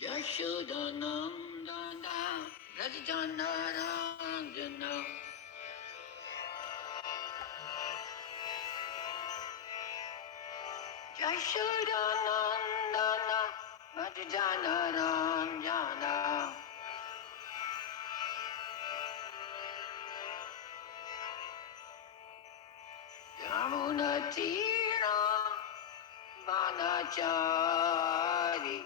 Yashodanandana Radhijanarandana Yashodanandana Radhijanarandana Yamunatira Vanachari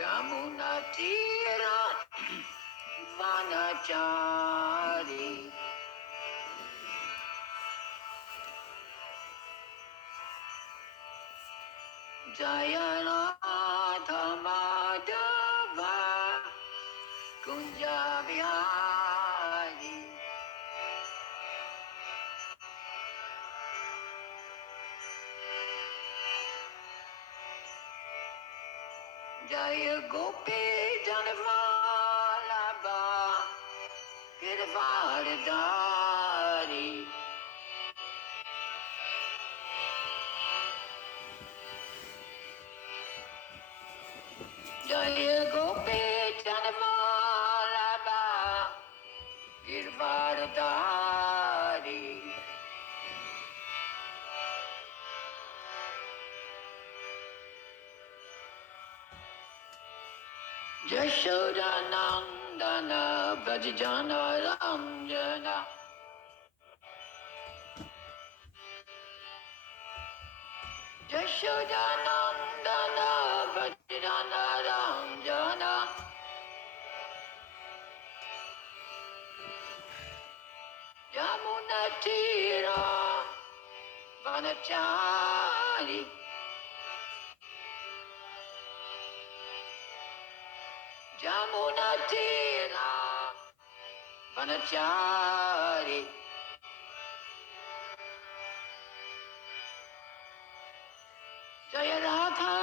Yamunatira Vanachari Jayanatha Madhava Kunja Vihari Jaya Gopi Janavalabha Girivardhari Jaya Gopi Janavalabha Girivardhari Yashodanandana Brajajana Ramjana Yashodanandana Brajajana Ramjana Yamunatira Vanachari Yamunatira Vanachari Jaya Radha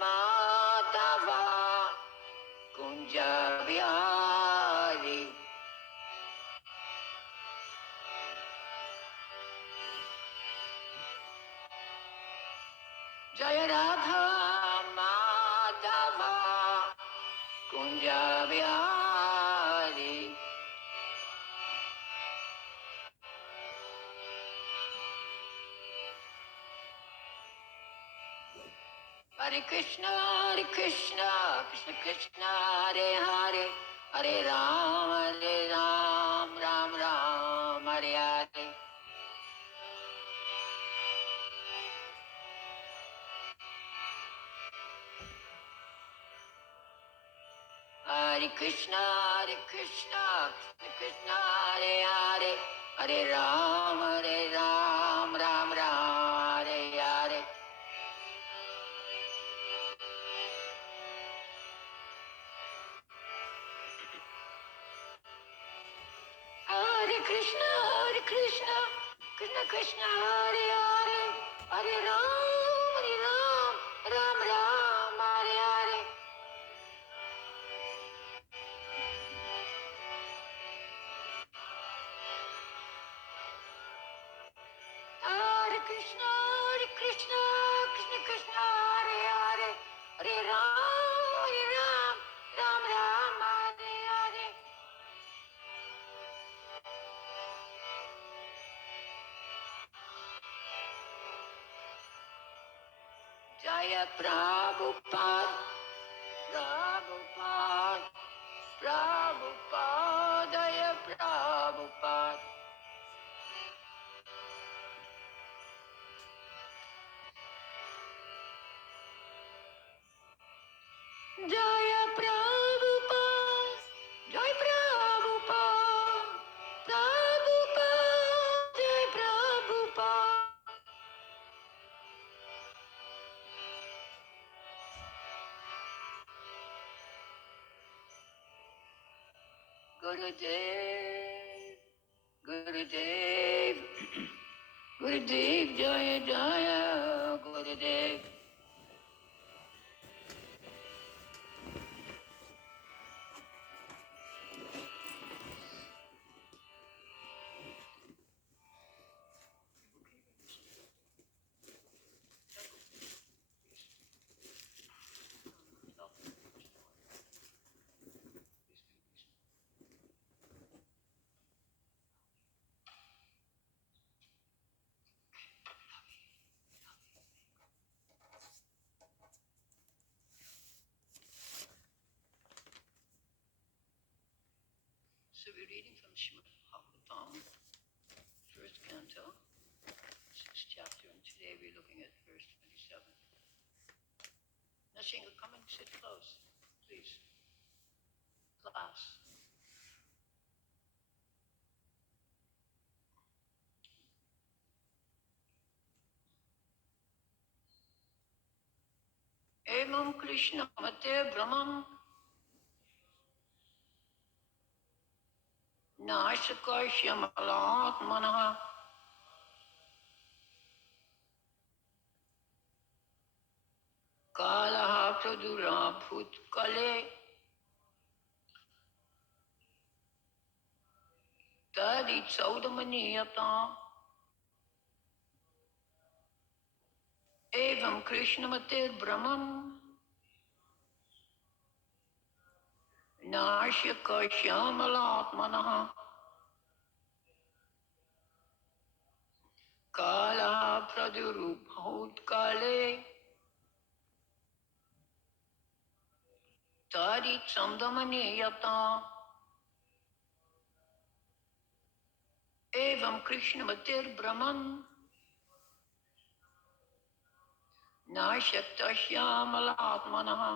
Madhava Kunja Vihari Jaya Radha Madhava Kunja Vihari Hare Krishna, Krishna Krishna, Hare Hare, Hare Ram, Ram Ram, Hare Hare. Hare Krishna, Krishna Krishna, Hare Hare, Hare Ram, Ram Ram, Hare Hare. Hare Krishna, Krishna Krishna, Hare Hare, Hare Ram, Ram Ram, Hare Hare. Hare Krishna, Krishna Krishna, Hare Hare, Hare Ram, Ram Ram, Hare Hare. Jaya Prabhupada, Prabhupada, Prabhupada, Jaya Prabhupada. Jaya Prabhupada, Jai Prabhupada, Prabhupada, Jai Prabhupada. Gurudev, Gurudev, Gurudev, Jaya Jaya, Gurudev. So we're reading from Srimad Bhagavatam, first canto, sixth chapter, and today we're looking at verse 27. Nashinga, come and sit close, please. Class. Evam Krishna Mate Brahman Nashakashyamalat Manaha Kalaha Pradura Bhutkale Tadi Saudamaniyata Evam Krishna Mate Brahman Nashakashyamalat Manaha Kalaha Pradura Bhutkale Tadi Saudamaniyata Evam Krishna Mate Brahman Nashaktashyamalatmanaha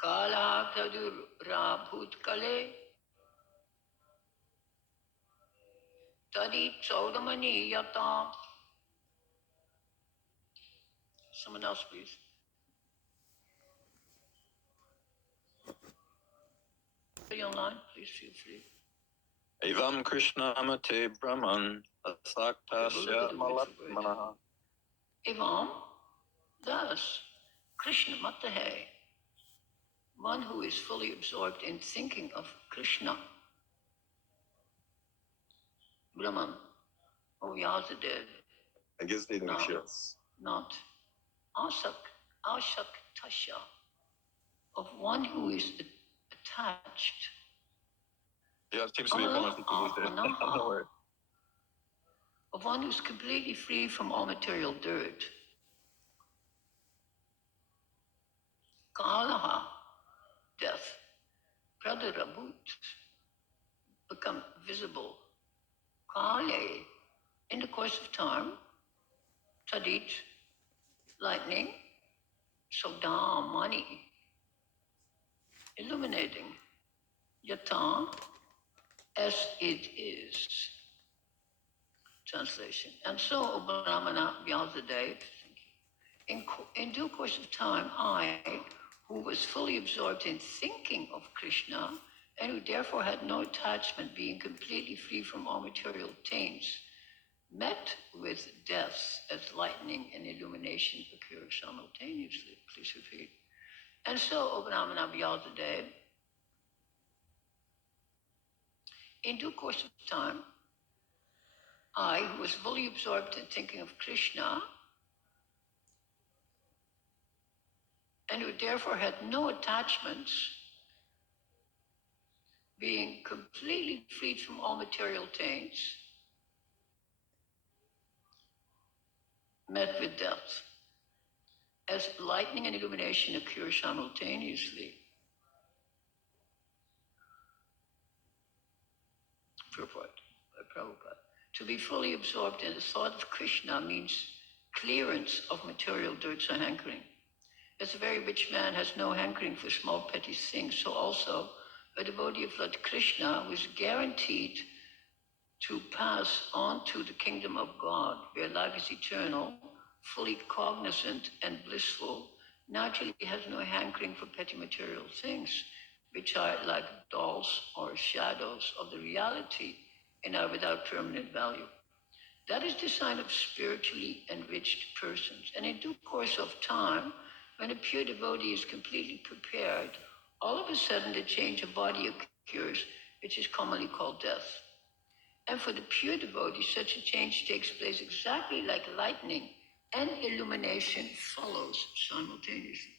Kala Pradurabhutkale Tadi Chaudamani Yata. Someone else, please. Anybody online, please feel free. Evam Krishna Mate Brahman Asaktasya Malatmanaha. Evam, thus, Krishna Matahe, one who is fully absorbed in thinking of Krishna, Brahman, or Vyasadeva. I guess they don't share. Not Asaktasya, of one who is attached. Yeah, it seems to be a conversation. Of one who's completely free from all material dirt. Kalaha, death. Pradarabhut, become visible. Kale, in the course of time. Tadit, lightning. Sodam, money. Illuminating. Yata, as it is. Translation. And so, Brahmana Vyasadeva, in due course of time, I, who was fully absorbed in thinking of Krishna, and who therefore had no attachment, being completely free from all material taints, met with death as lightning and illumination occur simultaneously. Please repeat. And so, O Brahmana Vyasadeva, in due course of time, I, who was fully absorbed in thinking of Krishna, and who therefore had no attachments, being completely freed from all material taints, met with death, as lightning and illumination occur simultaneously. Purport by Prabhupada. To be fully absorbed in the thought of Krishna means clearance of material dirts or hankering. As a very rich man has no hankering for small petty things, so also a devotee of Lord Krishna was guaranteed to pass on to the kingdom of God, where life is eternal, fully cognizant and blissful, naturally has no hankering for petty material things, which are like dolls or shadows of the reality and are without permanent value. That is the sign of spiritually enriched persons. And in due course of time, when a pure devotee is completely prepared, all of a sudden the change of body occurs, which is commonly called death. And for the pure devotee, such a change takes place exactly like lightning, and illumination follows simultaneously.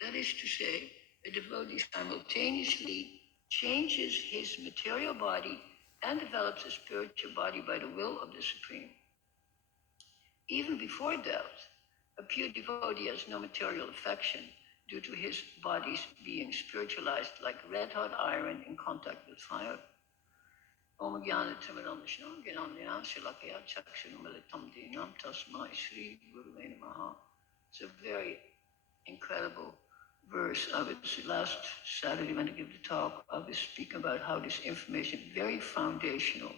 That is to say, a devotee simultaneously changes his material body and develops a spiritual body by the will of the Supreme. Even before death, a pure devotee has no material affection, due to his body's being spiritualized like red hot iron in contact with fire. Om Gyana Timirandishna, Gyanandina, Shilakaya, Chakshirumalitam Dinam, Tasmai Sri Guru Namaha. It's a very incredible verse. I was last Saturday when I gave the talk, I was speaking about how this information, very foundational.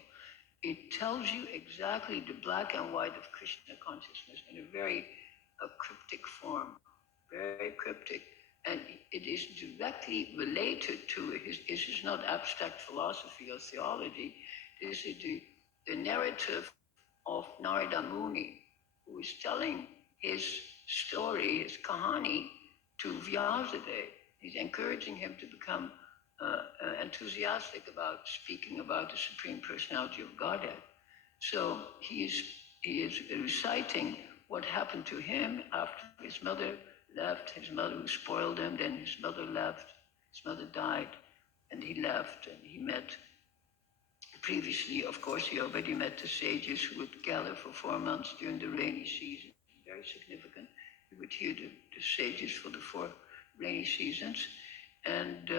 It tells you exactly the black and white of Krishna consciousness in a very cryptic form, very cryptic. And it is directly related to it. This is not abstract philosophy or theology. This is the narrative of Narada Muni, who is telling his story, his kahani, to Vyasadeva. He's encouraging him to become enthusiastic about speaking about the Supreme Personality of Godhead. So he is reciting what happened to him after his mother left, his mother who spoiled him, then his mother left, his mother died, and he left, and he met, previously, of course, he already met the sages who would gather for 4 months during the rainy season. Very significant. He would hear the sages for the 4 rainy seasons. And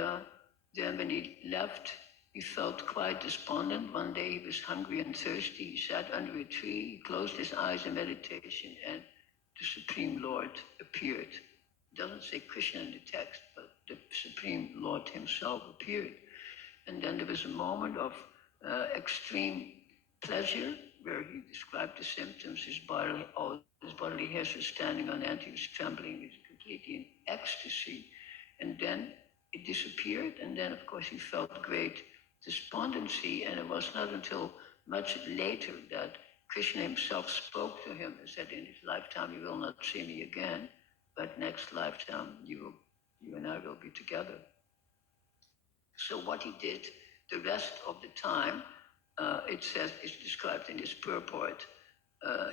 then when he left, he felt quite despondent. One day he was hungry and thirsty. He sat under a tree, he closed his eyes in meditation, and the Supreme Lord appeared. It doesn't say Krishna in the text, but the Supreme Lord himself appeared. And then there was a moment of extreme pleasure where he described the symptoms. All his bodily hairs were standing on end. He was trembling. He was completely in ecstasy. And then it disappeared. And then, of course, he felt great despondency. And it was not until much later that Krishna himself spoke to him and said, in this lifetime you will not see me again, but next lifetime you and I will be together. So what he did the rest of the time, it says, it's described in this purport,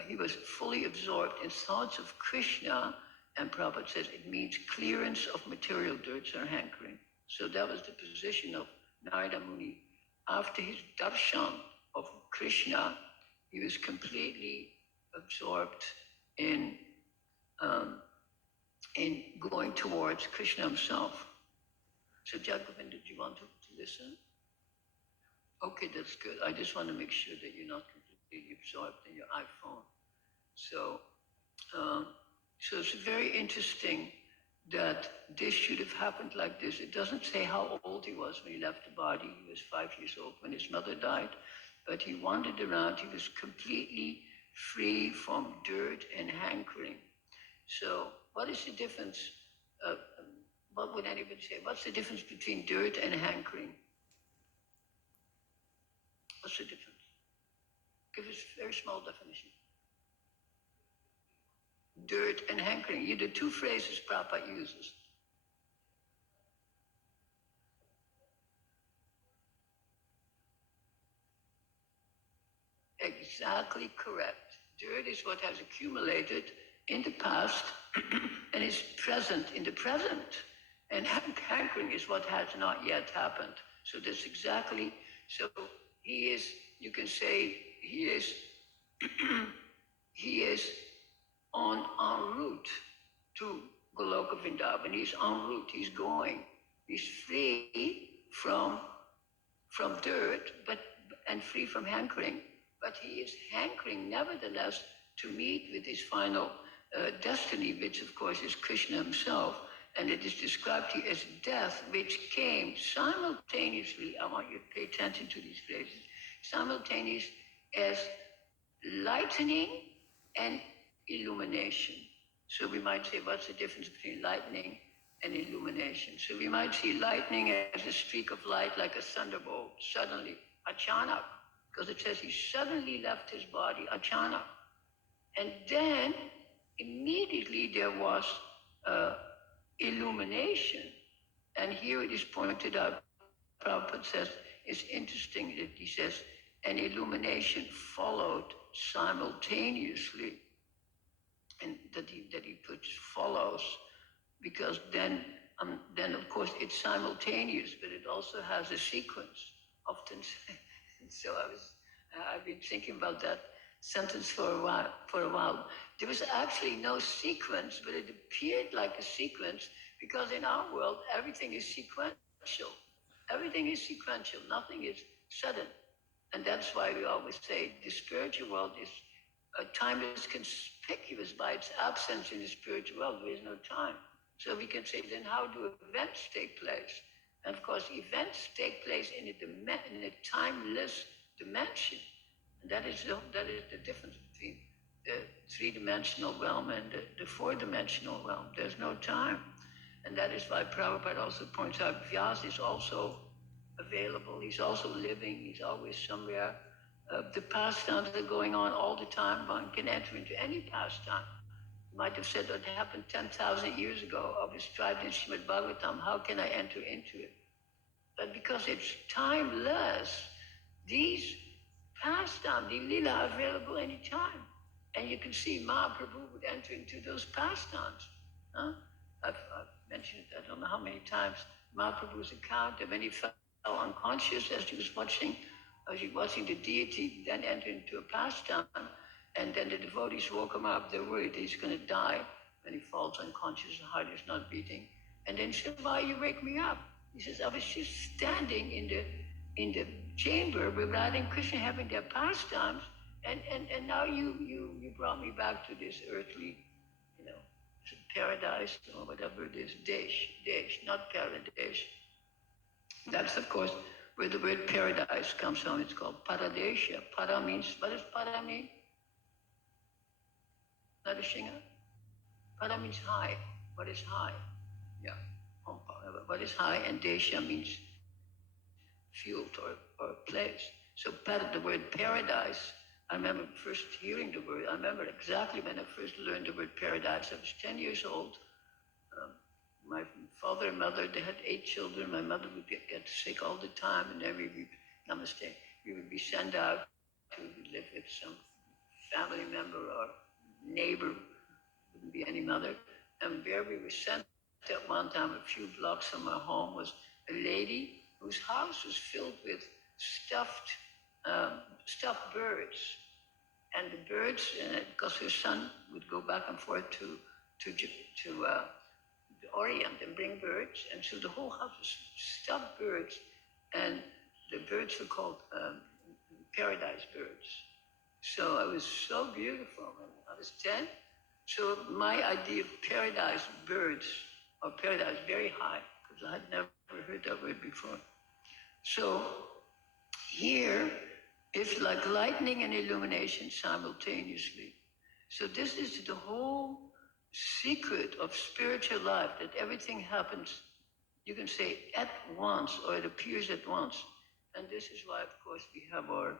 he was fully absorbed in thoughts of Krishna, and Prabhupada says it means clearance of material dirts or hankering. So that was the position of Narada Muni. After his darshan of Krishna, he was completely absorbed in going towards Krishna himself. So Jaggovind, did you want to listen? Okay, that's good. I just want to make sure that you're not completely absorbed in your iPhone. So it's very interesting that this should have happened like this. It doesn't say how old he was when he left the body. He was 5 years old when his mother died, but he wandered around. He was completely free from dirt and hankering. So what is the difference? What would anybody say? What's the difference between dirt and hankering? What's the difference? Give us a very small definition. Dirt and hankering. The 2 phrases Prabhupada uses. Exactly correct. Dirt is what has accumulated in the past and is present in the present. And hankering is what has not yet happened. So that's exactly, so he is, you can say, he is en route to Goloka Vrindavan. He's en route, he's going. He's free from dirt, and free from hankering, but he is hankering nevertheless to meet with his final destiny, which of course is Krishna himself. And it is described here as death, which came simultaneously, I want you to pay attention to these phrases, simultaneous as lightning and illumination. So we might say, what's the difference between lightning and illumination? So we might see lightning as a streak of light, like a thunderbolt, suddenly, achanak, because it says he suddenly left his body, achanak. And then immediately there was illumination. And here it is pointed out, Prabhupada says, it's interesting that he says, an illumination followed simultaneously, and that he puts follows, because then of course it's simultaneous, but it also has a sequence. Often, so I've been thinking about that sentence for a while. There was actually no sequence, but it appeared like a sequence Because in our world, everything is sequential. Everything is sequential. Nothing is sudden. And that's why we always say the spiritual world is time is conspicuous by its absence in the spiritual world. There is no time. So we can say, then how do events take place? And of course, events take place in a timeless dimension. And that is the difference between the three-dimensional realm and the four-dimensional realm. There's no time. And that is why Prabhupada also points out Vyasa is also available. He's also living. He's always somewhere. The pastimes are going on all the time. One can enter into any pastime. You might have said that happened 10,000 years ago. I was described in Srimad Bhagavatam. How can I enter into it? But because it's timeless, these pastimes, the lila, are available anytime. And you can see Mahaprabhu would enter into those pastimes. Huh? I've mentioned it, I don't know how many times, Mahaprabhu's account of when he fell unconscious as he was watching the deity then enter into a pastime, and then the devotees woke him up. They're worried he's going to die when he falls unconscious, the heart is not beating. And then he said, why you wake me up? He says, I was just standing in the chamber with Radha and Krishna having their pastimes, and now you brought me back to this earthly, paradise or whatever it is, desh, not paradise. That's, of course, where the word paradise comes from. It's called paradesha. Para means, what does para mean? Narishinga? Para means high. What is high? Yeah. What is high? And desha means field or place. So the word paradise, I remember first hearing the word. I remember exactly when I first learned the word paradise. I was 10 years old. My father and mother, they had 8 children. My mother would get sick all the time, and then we would be sent out to live with some family member or neighbor, wouldn't be any mother. And where we were sent at one time, a few blocks from our home, was a lady whose house was filled with stuffed birds. And the birds, because her son would go back and forth to the Orient and bring birds, and so the whole house was stuffed birds, and the birds were called paradise birds. So it was so beautiful. And I was 10, so my idea of paradise birds, or paradise very high, because I had never heard that word before. So here, it's like lightning and illumination simultaneously. So this is the whole secret of spiritual life, that everything happens, you can say, at once, or it appears at once. And this is why, of course, we have our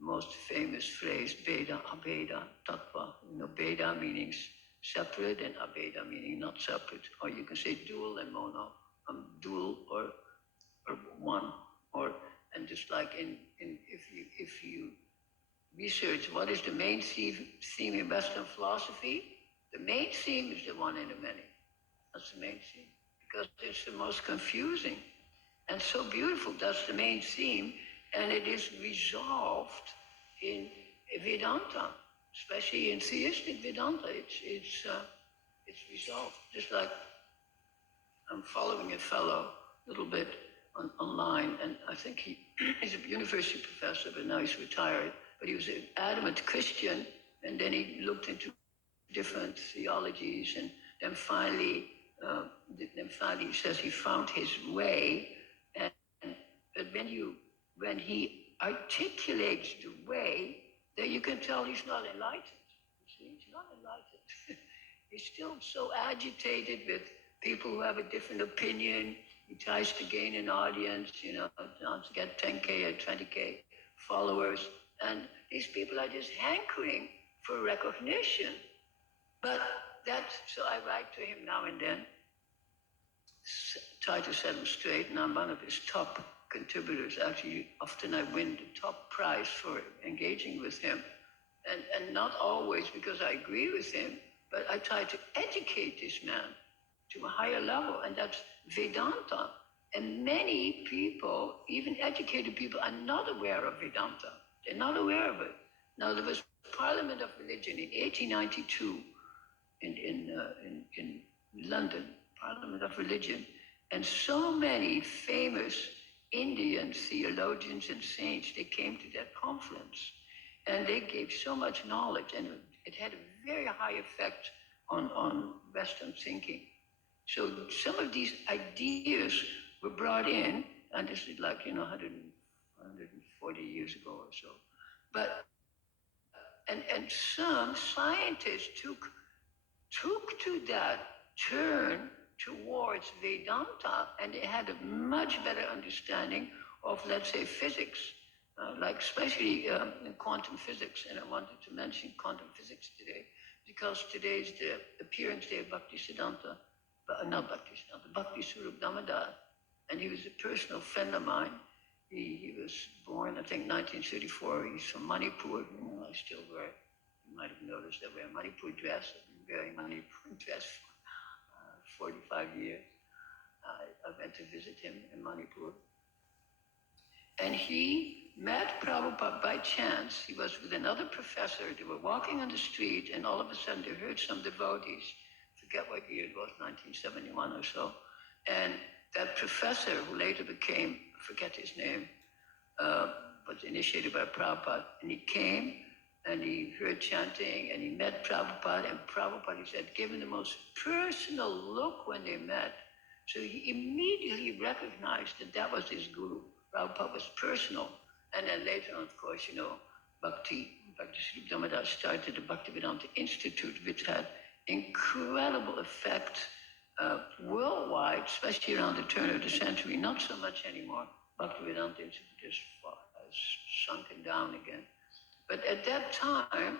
most famous phrase, Veda, Abheda, Tattva. Veda meaning separate and Abheda meaning not separate. Or you can say dual and mono, dual or one. And just like if you research what is the main theme in Western philosophy, the main theme is the one and the many. That's the main theme. Because it's the most confusing and so beautiful. That's the main theme. And it is resolved in Vedanta, especially in theistic Vedanta. It's resolved. Just like I'm following a fellow a little bit online, and I think he's a university professor, but now he's retired. But he was an adamant Christian, and then he looked into different theologies, and then finally he says he found his way. But when he articulates the way, then you can tell he's not enlightened. You see, he's not enlightened. He's still so agitated with people who have a different opinion. He tries to gain an audience, wants to get 10K or 20K followers. And these people are just hankering for recognition. But so I write to him now and then, try to set him straight, and I'm one of his top contributors. Actually, often I win the top prize for engaging with him. And not always because I agree with him, but I try to educate this man to a higher level, and that's Vedanta. And many people, even educated people, are not aware of Vedanta. They're not aware of it. Now, there was Parliament of Religion in 1892 in London, Parliament of Religion, and so many famous Indian theologians and saints, they came to that conference, and they gave so much knowledge, and it had a very high effect on Western thinking. So some of these ideas were brought in, and this is like, 140 years ago or so. But and some scientists took to that turn towards Vedanta, and they had a much better understanding of, let's say, physics, like especially in quantum physics. And I wanted to mention quantum physics today because today is the appearance day of Bhaktisiddhanta, not Bhaktisiddhanta, Bhakti Swarup Damodar, and he was a personal friend of mine. He was born, I think, 1934. He's from Manipur. I still wear, you might have noticed, I wear a Manipur dress. I've been wearing Manipur dress for 45 years. I went to visit him in Manipur. And he met Prabhupada by chance. He was with another professor. They were walking on the street, and all of a sudden they heard some devotees, forget what year it was, 1971 or so. And that professor, who later became, I forget his name, was initiated by Prabhupada. And he came and he heard chanting and he met Prabhupada. And Prabhupada, he said, gave him the most personal look when they met. So he immediately recognized that that was his guru. Prabhupada was personal. And then later on, of course, Bhakti Swarup Damodar started the Bhaktivedanta Institute, which had incredible effect worldwide, especially around the turn of the century. Not so much anymore. Bhaktivedanta Institute has sunken down again. But at that time,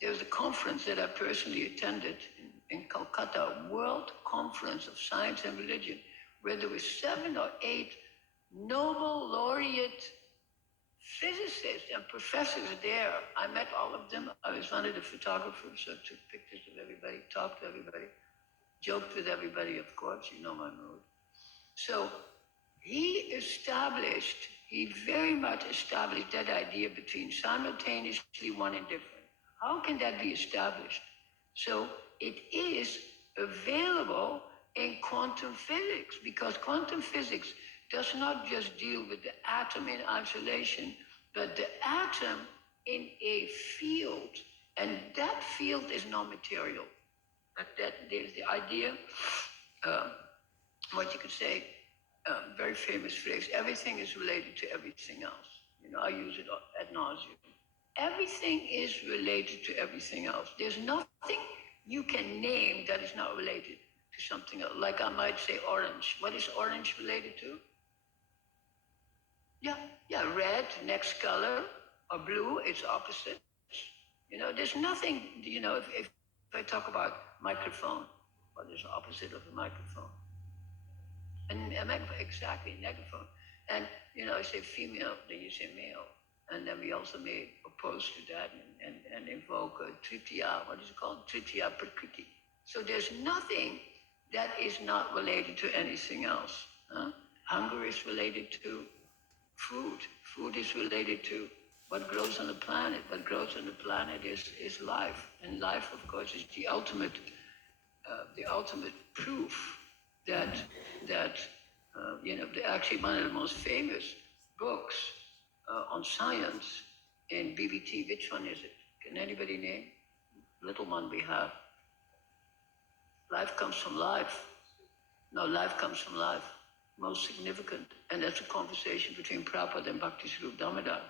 there was a conference that I personally attended in Calcutta, a World Conference of Science and Religion, where there were 7 or 8 Nobel laureate physicists and professors there. I met all of them. I was one of the photographers, so I took pictures of everybody, talked to everybody, joked with everybody, of course, you know my mood. So he very much established that idea between simultaneously one and different. How can that be established? So it is available in quantum physics, because quantum physics does not just deal with the atom in isolation, but the atom in a field. And that field is non-material. That there's the idea, what you could say, very famous phrase, everything is related to everything else. I use it ad nauseum. Everything is related to everything else. There's nothing you can name that is not related to something else. Like I might say orange. What is orange related to? Yeah, red, next color, or blue, it's opposite. There's nothing, if I talk about microphone, what is the opposite of a microphone? And exactly, megaphone. And, I say female, then you say male. And then we also may oppose to that and invoke Tritiya, what is it called? Tritiya Prakriti. So there's nothing that is not related to anything else. Hunger is related to food. Food is related to what grows on the planet. What grows on the planet is life. And life, of course, is the ultimate proof that actually one of the most famous books on science in BBT, which one is it? Can anybody name? Little one we have. Life comes from life. No, life comes from life. Most significant. And that's a conversation between Prabhupada and Bhakti Swarup Damodar.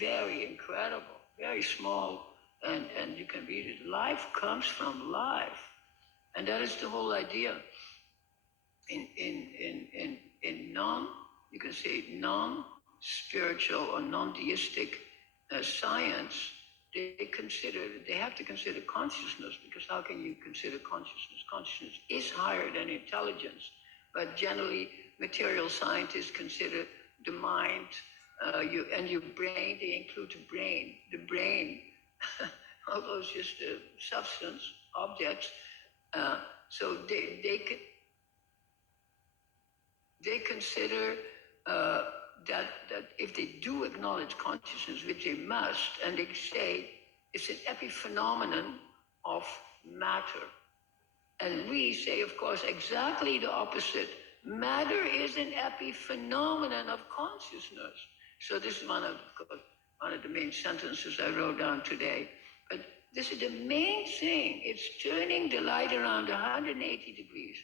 Very incredible, very small, and you can read it. Life comes from life. And that is the whole idea. In you can say non-spiritual or non-deistic science, they have to consider consciousness, because how can you consider consciousness? Consciousness is higher than intelligence, but generally material scientists consider the mind, your brain, they include the brain. The brain, although it's just a substance, objects, so they consider that if they do acknowledge consciousness, which they must, and they say it's an epiphenomenon of matter. And we say, of course, exactly the opposite. Matter is an epiphenomenon of consciousness. So this is one of the main sentences I wrote down today. But this is the main thing. It's turning the light around 180 degrees.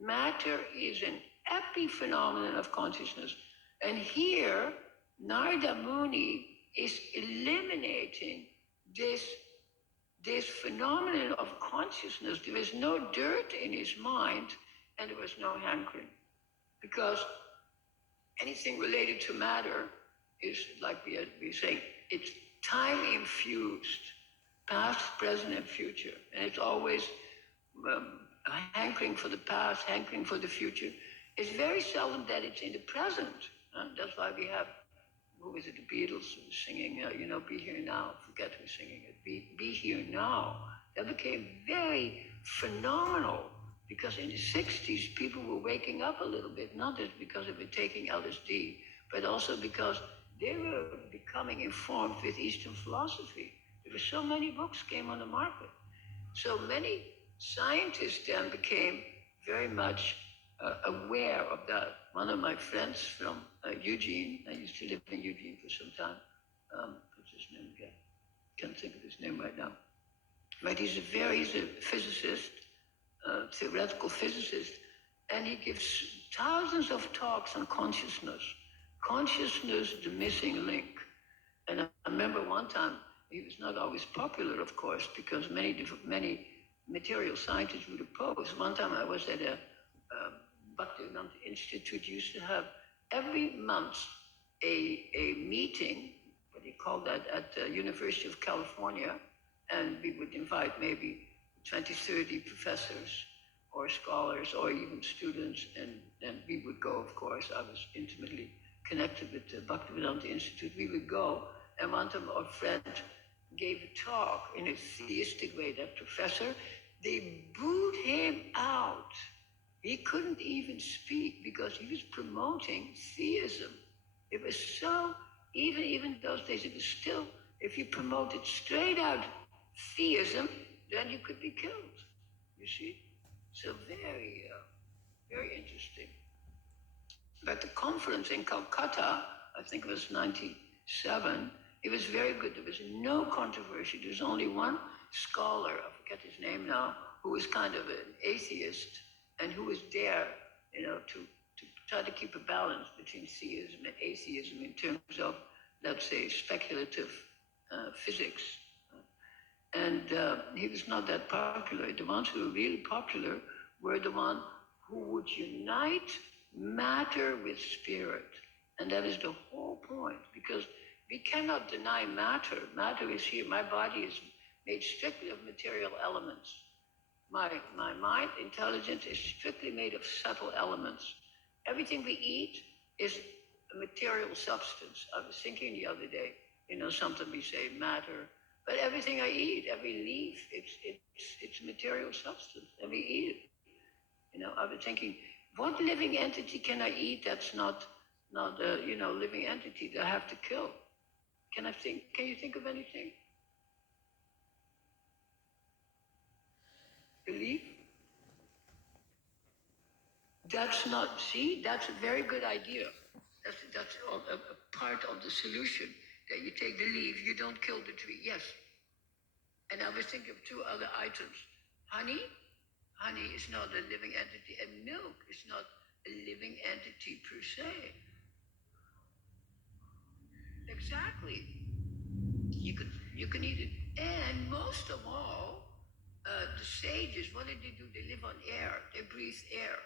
Matter is an epiphenomenon of consciousness. And here, Narada Muni is eliminating this phenomenon of consciousness. There was no dirt in his mind, and there was no hankering. Because anything related to matter is, like we saying, it's time infused, past, present, and future. And it's always hankering for the past, hankering for the future. It's very seldom that it's in the present. That's why we have, who was it, the Beatles singing, Be Here Now. Forget who's singing it. Be Here Now. That became very phenomenal because in the 60s, people were waking up a little bit, not just because they were taking LSD, but also because they were becoming informed with Eastern philosophy. There were so many books came on the market. So many scientists then became very much aware of that. One of my friends from Eugene, I used to live in Eugene for some time. What's his name again? Can't think of his name right now. But he's a physicist, theoretical physicist, and he gives thousands of talks on consciousness. Consciousness, the missing link. And I remember one time, he was not always popular, of course, because many material scientists would oppose. One time I was at a Bhaktivedanta Institute, used to have every month a meeting, what do you call that, at the University of California, and we would invite maybe 20, 30 professors or scholars or even students, and we would go, of course. I was intimately connected with the Bhaktivedanta Institute. We would go, and one time our friend gave a talk in a theistic way, that professor. They booed him out. He couldn't even speak because he was promoting theism. It was so, even those days, it was still, if you promoted straight out theism, then you could be killed, you see? So very interesting. But the conference in Calcutta, I think it was 97, it was very good. There was no controversy. There was only one scholar, I forget his name now, who was kind of an atheist and who was there, to try to keep a balance between theism and atheism in terms of, let's say, speculative physics. And he was not that popular. The ones who were really popular were the ones who would unite matter with spirit. And that is the whole point, because we cannot deny matter. Matter is here. My body is made strictly of material elements. My mind, intelligence is strictly made of subtle elements. Everything we eat is a material substance. I was thinking the other day, something we say matter, but everything I eat, every leaf, it's material substance, and we eat it. I was thinking, what living entity can I eat that's not a living entity that I have to kill? Can you think of anything? Belief? That's a very good idea. That's a part of the solution, that you take the leaf, you don't kill the tree. Yes. And I was thinking of two other items. Honey is not a living entity, and milk is not a living entity per se. Exactly. You can eat it. And most of all, the sages, what did they do? They live on air. They breathe air.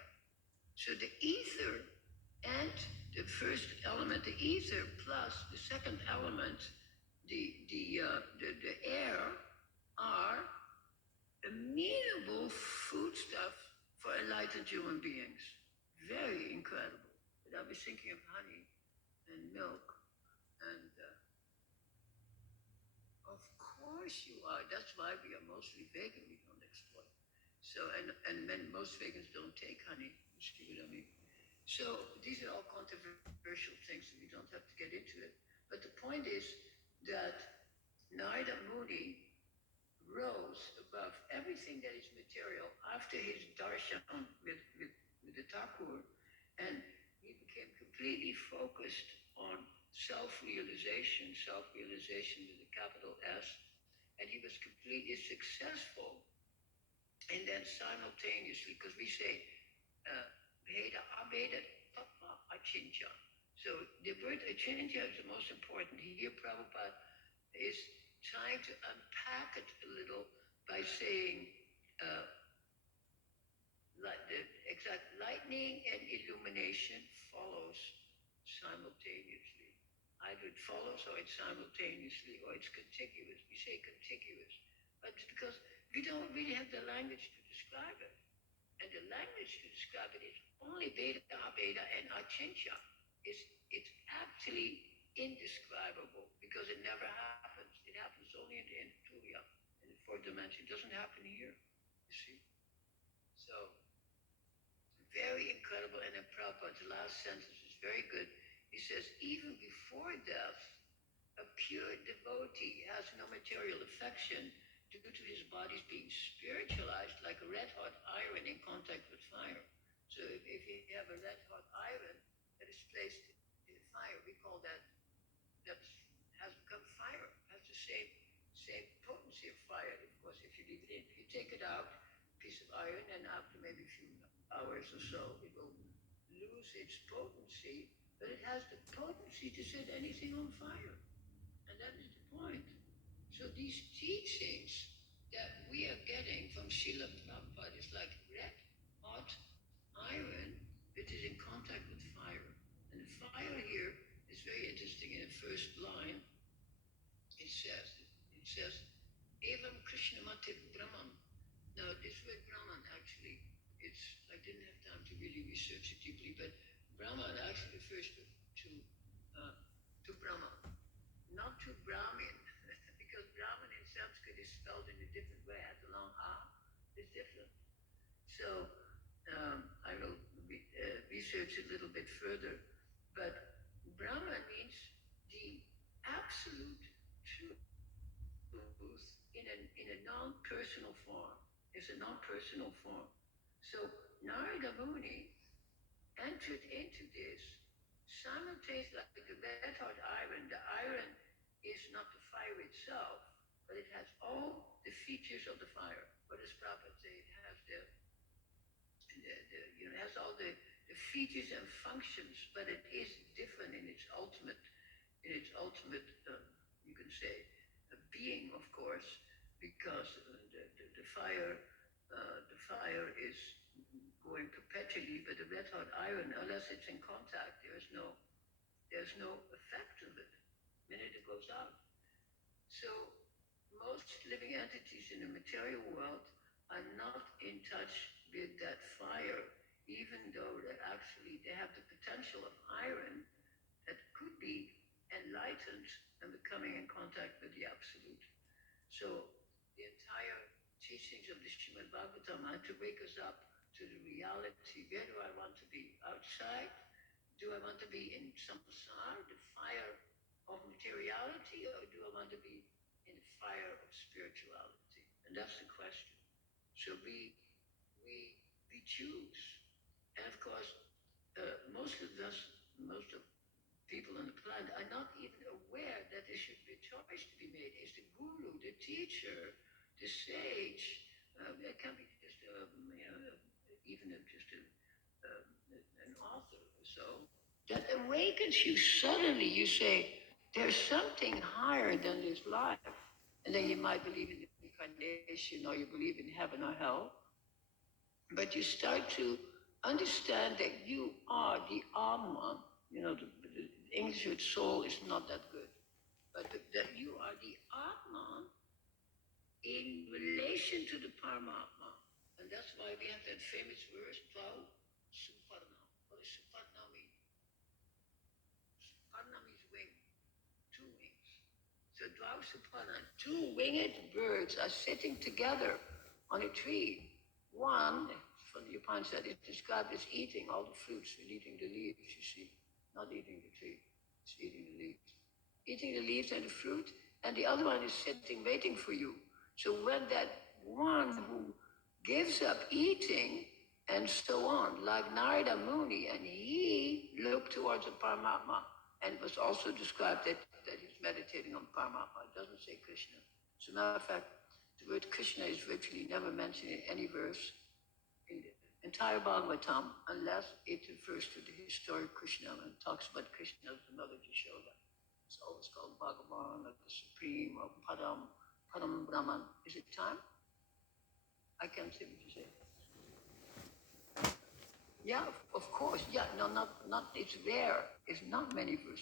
So the ether and the first element, the ether, plus the second element, the air, are amenable foodstuff for enlightened human beings. Very incredible. But I was thinking of honey and milk, and of course you are. That's why we are mostly vegan. We don't exploit. So and most vegans don't take honey. You see what I mean? So these are all controversial things, and we don't have to get into it. But the point is that Narada Muni rose above everything that is material. after his darshan with the Thakur, and he became completely focused on self-realization with the capital S, and he was completely successful. And then simultaneously, because we say Veda, Abeda, Tapa, Achincha. So the word Achincha is the most important. Here, Prabhupada is trying to unpack it a little by saying uh, the exact lightning and illumination follows simultaneously. Either it follows or it's simultaneously or it's contiguous. We say contiguous, but it's because we don't really have the language to describe it. And the language to describe it is only beta, beta, and achincha. It's actually indescribable because it never happens. It happens only in the Turiya, in the fourth dimension. It doesn't happen here, you see. So, very incredible. And then Prabhupada's last sentence is very good. He says, even before death, a pure devotee has no material affection due to his body's being spiritualized like a red hot iron in contact with fire. So if you have a red hot iron that is placed in fire, we call that has become fire, has the same potency of fire. Of course, if you leave it in, if you take it out, a piece of iron, and after maybe a few hours or so, it will lose its potency, but it has the potency to set anything on fire. And that is the point. So these teachings that we are getting from Srila Prabhupada is like red hot iron that is in contact with fire. And the fire here is very interesting. In the first line, it says, Evam Krishnamati Brahman. Now this word Brahman actually, I didn't have time to really research it deeply, but Brahman actually refers to Brahman, not to Brahmin, because Brahman in Sanskrit is spelled in a different way. At the long A is different. So I will research a little bit further, but Brahman means the absolute truth in a non-personal form. It's a non-personal form. So Narada Muni entered into this simultaneously like the red hot iron. The iron is not the fire itself, but it has all the features of the fire. What does Prabhupada say? It has has all the features and functions, but it is different in its ultimate, you can say, being, of course, because the fire is going perpetually, but the red hot iron, unless it's in contact, there's no effect of it the minute it goes out. So most living entities in the material world are not in touch with that fire, even though they have the potential of iron that could be enlightened and becoming in contact with the Absolute. So the entire teachings of the Srimad Bhagavatam are to wake us up to the reality. Where do I want to be? Outside? Do I want to be in samsara, the fire of materiality, or do I want to be in the fire of spirituality? And that's the question. So we choose. And of course, most of people on the planet are not even aware that there should be a choice to be made. It's the guru, the teacher, the sage. It can be just an author or so that awakens you. Suddenly you say, there's something higher than this life. And then you might believe in incarnation or you believe in heaven or hell. But you start to understand that you are the Atman. The English word soul is not that good. But that you are the Atman in relation to the Paramatma. And that's why we have that famous verse, Dvau Suparna. What does Suparna mean? Suparna means wing, two wings. So Dvau Suparna, two winged birds are sitting together on a tree. One, from the Upanishad, is described as eating all the fruits and eating the leaves, you see. Not eating the tree, it's eating the leaves. Eating the leaves and the fruit, and the other one is sitting waiting for you. So when that one who gives up eating and so on, like Narada Muni, and he looked towards the Paramatma, and it was also described that he's meditating on Paramatma. It doesn't say Krishna. As a matter of fact, the word Krishna is virtually never mentioned in any verse in the entire Bhagavatam, unless it refers to the historic Krishna and talks about Krishna as the mother Yashoda. It's always called Bhagavan or the Supreme or Padam Brahman. Is it time? I can't say what you say. Yeah, of course. Yeah, no, not. It's rare. It's not many verses.